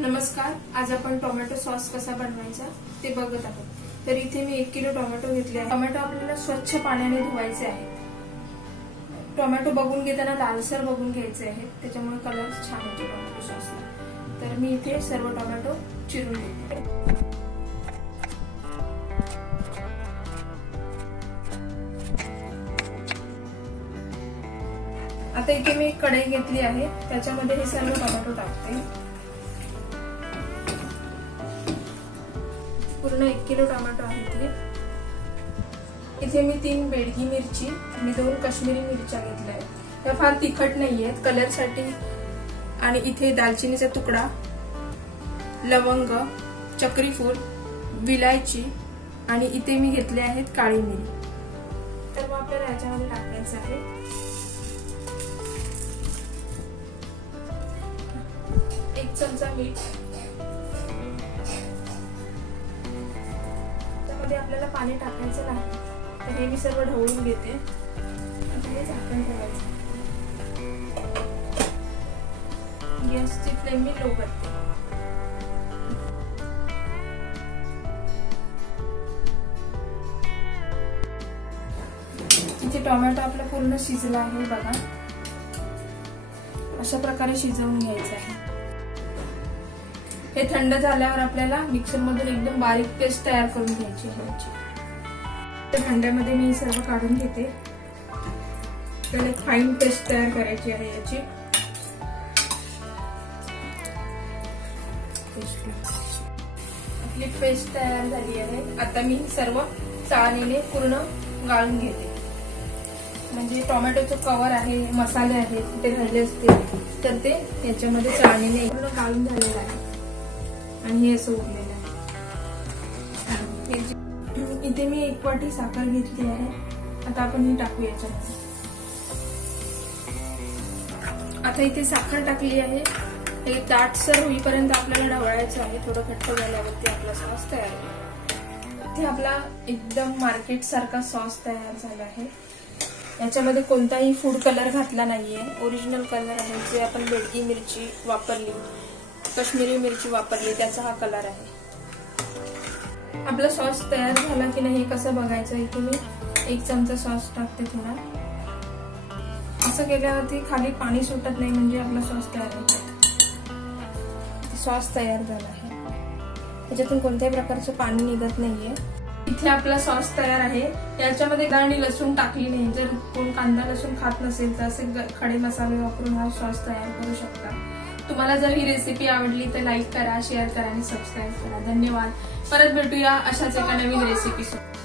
नमस्कार, आज आपण टोमॅटो सॉस कसा बनवायचा ते बघत आहोत। तर इथे मी 1 किलो टोमॅटो घेतले आहे। टोमॅटो आपल्याला स्वच्छ पाण्याने धुवायचे आहे। टोमॅटो बघून घेताना लालसर बघून घ्यायचे आहे, त्याच्यामुळे कलर छान येतो टोमॅटो सॉसला। तर मी इथे सर्व टोमॅटो चिरून घेते। आता इथे मी एक कढई घेतली आहे, त्याच्यामध्ये हे सर्व टोमॅटो टाकते। पूर्ण 1 किलो टोमॅटो आहे इथे मी 3 बेडगी मिरची आणि 2 काश्मीरी मिरच्या घेतल्या आहेत। त्या फार तिखट नाहीयेत, कलर साठी। आणि इथे दालचिनीचा तुकडा, लवंग, चक्री फूल, विलायची आणि इथे मी घेतले आहेत काळी मिरी। तर मग आपल्याला याच्यामध्ये टाकायचं आहे 1 चमचा मीठ। आपल्याला पाणी टाकायचं नाही, तर हे मी सर्व ढवळून घेते। आता हे झाकण ठेवायचं। गॅसची फ्लेम मी लो करते। इथे टोमॅटो आपला पूर्ण शिजला आहे बघा, अशा प्रकारे शिजवून घ्यायचं आहे। हे थंड झाल्यावर आपल्याला मिक्सर मधून एकदम बारीक पेस्ट तयार करून घ्यायची आहे। तर भांड्यामध्ये मी सर्व काढून घेते। आपल्याला एक फाईन पेस्ट तयार करायची आहे याची। आपली पेस्ट तयार झाली आहे। आता मी सर्व चाळणीने पूर्ण गाळून घेते, म्हणजे टोमॅटोचं कव्हर आहे, मसाले आहेत ते राहिले असतील तर ते याच्यामध्ये चाळणीने पूर्ण गाळून झालेलं आहे। आणि हे असं उरलेलं आहे। इथे मी 1 वाटी साखर घेतली आहे। आता आपण ही टाकू याच्यामध्ये। आता इथे साखर टाकली आहे। हे दाटसर होईपर्यंत आपल्याला ढवळायचं आहे। थोडं घट्ट झाल्यावरती आपला सॉस तयार होईल। इथे आपला एकदम मार्केट सारखा सॉस तयार झाला आहे। याच्यामध्ये कोणताही फूड कलर घातला नाहीये, ओरिजिनल कलर आहे। जे आपण बेडगी मिरची वापरली, काश्मीरी मिरची वापरली, त्याचा हा कलर आहे। आपला सॉस तयार झाला की नाही कसं बघायचं। इथे मी 1 चमचा सॉस टाकते थोडा। असं केल्यावरती खाली पाणी सुटत नाही, म्हणजे आपला सॉस तयार होतो। सॉस तयार झाला आहे, त्याच्यातून कोणत्याही प्रकारचं पाणी निघत नाहीये। इथे आपला सॉस तयार आहे। याच्यामध्ये आणि लसूण टाकली नाही। जर कोण कांदा लसूण खात नसेल तर असे खडे मसाले वापरून हा सॉस तयार करू शकता। तुम्हाला जर ही रेसिपी आवडली तर लाईक करा, शेअर करा आणि सबस्क्राईब करा। धन्यवाद। परत भेटूया अशाच एका नवीन रेसिपी सोबत।